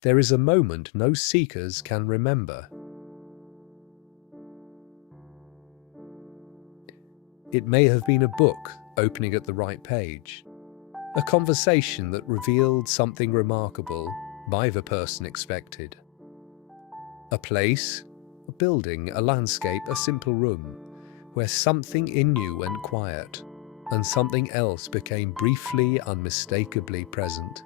There is a moment no seekers can remember. It may have been a book opening at the right page, a conversation that revealed something remarkable neither person expected. A place, a building, a landscape, a simple room, where something in you went quiet and something else became briefly, unmistakably present.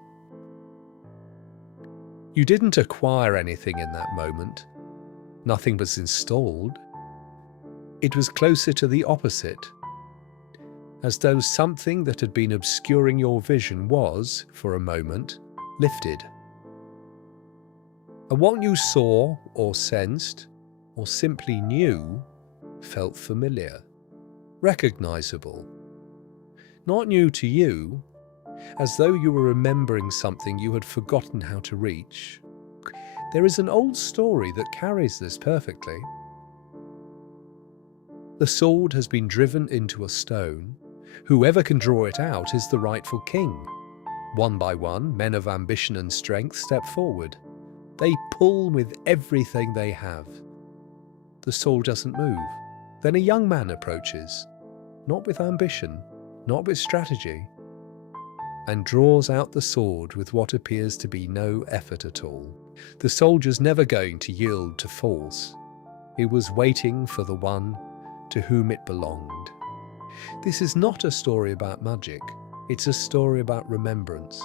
You didn't acquire anything in that moment. Nothing was installed. It was closer to the opposite, as though something that had been obscuring your vision was, for a moment, lifted. And what you saw or sensed, or simply knew, felt familiar, recognizable. Not new to you, as though you were remembering something you had forgotten how to reach. There is an old story that carries this perfectly. The sword has been driven into a stone. Whoever can draw it out is the rightful king. One by one, men of ambition and strength step forward. They pull with everything they have. The sword doesn't move. Then a young man approaches, not with ambition, not with strategy, and draws out the sword with what appears to be no effort at all. The soldier's never going to yield to force. It was waiting for the one to whom it belonged. This is not a story about magic. It's a story about remembrance.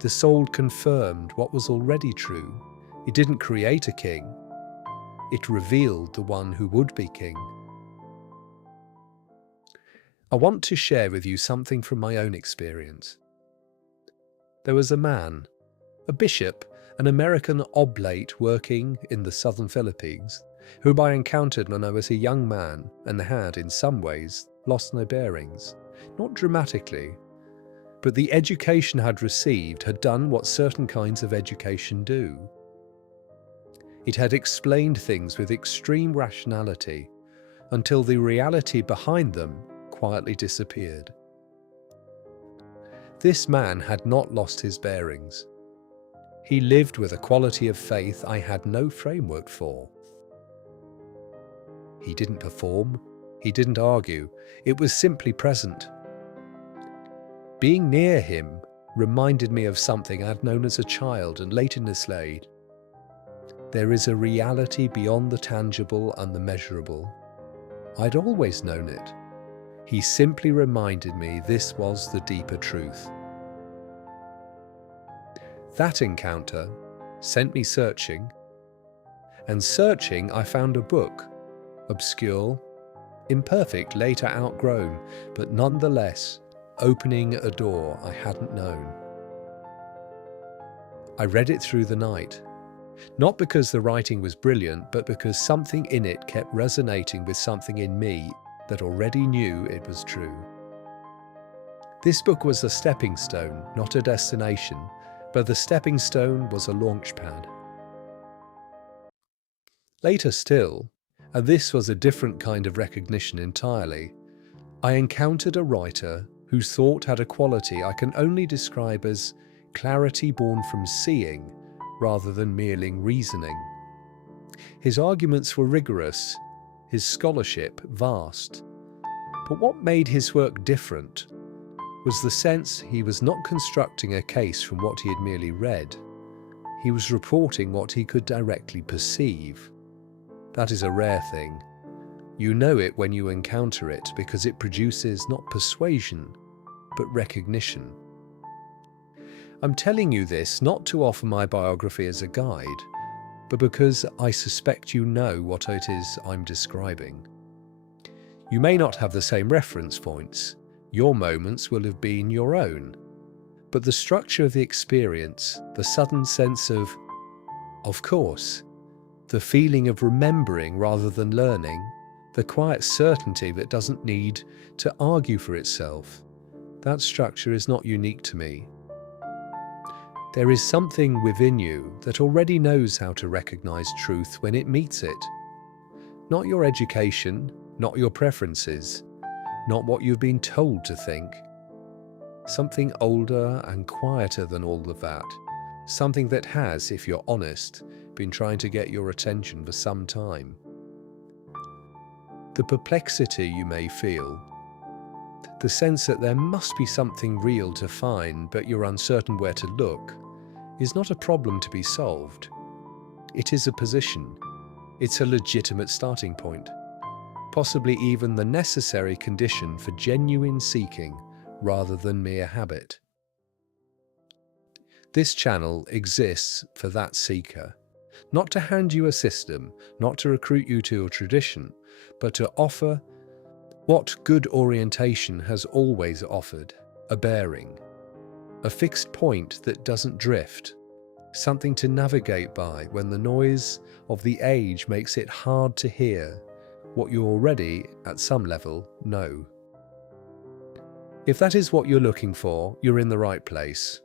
The sword confirmed what was already true. It didn't create a king. It revealed the one who would be king. I want to share with you something from my own experience. There was a man, a bishop, an American oblate working in the southern Philippines, whom I encountered when I was a young man and had, in some ways, lost my bearings. Not dramatically, but the education I'd received had done what certain kinds of education do. It had explained things with extreme rationality until the reality behind them quietly disappeared. This man had not lost his bearings. He lived with a quality of faith I had no framework for. He didn't perform, he didn't argue, it was simply present. Being near him reminded me of something I'd known as a child and later mislaid. There is a reality beyond the tangible and the measurable. I'd always known it. He simply reminded me this was the deeper truth. That encounter sent me searching, and searching I found a book, obscure, imperfect, later outgrown, but nonetheless opening a door I hadn't known. I read it through the night, not because the writing was brilliant, but because something in it kept resonating with something in me that already knew it was true. This book was a stepping stone, not a destination, but the stepping stone was a launch pad. Later still, and this was a different kind of recognition entirely, I encountered a writer whose thought had a quality I can only describe as clarity born from seeing rather than merely reasoning. His arguments were rigorous, his scholarship vast, but what made his work different was the sense he was not constructing a case from what he had merely read. He was reporting what he could directly perceive. That is a rare thing. You know it when you encounter it because it produces not persuasion, but recognition. I'm telling you this not to offer my biography as a guide, but because I suspect you know what it is I'm describing. You may not have the same reference points. Your moments will have been your own. But the structure of the experience, the sudden sense of course, the feeling of remembering rather than learning, the quiet certainty that doesn't need to argue for itself, that structure is not unique to me. There is something within you that already knows how to recognize truth when it meets it. Not your education, not your preferences, not what you've been told to think. Something older and quieter than all of that, something that has, if you're honest, been trying to get your attention for some time. The perplexity you may feel, the sense that there must be something real to find but you're uncertain where to look, is not a problem to be solved. It is a position. It's a legitimate starting point, possibly even the necessary condition for genuine seeking rather than mere habit. This channel exists for that seeker, not to hand you a system, not to recruit you to a tradition, but to offer what good orientation has always offered: a bearing, a fixed point that doesn't drift, something to navigate by when the noise of the age makes it hard to hear what you already, at some level, know. If that is what you're looking for, you're in the right place.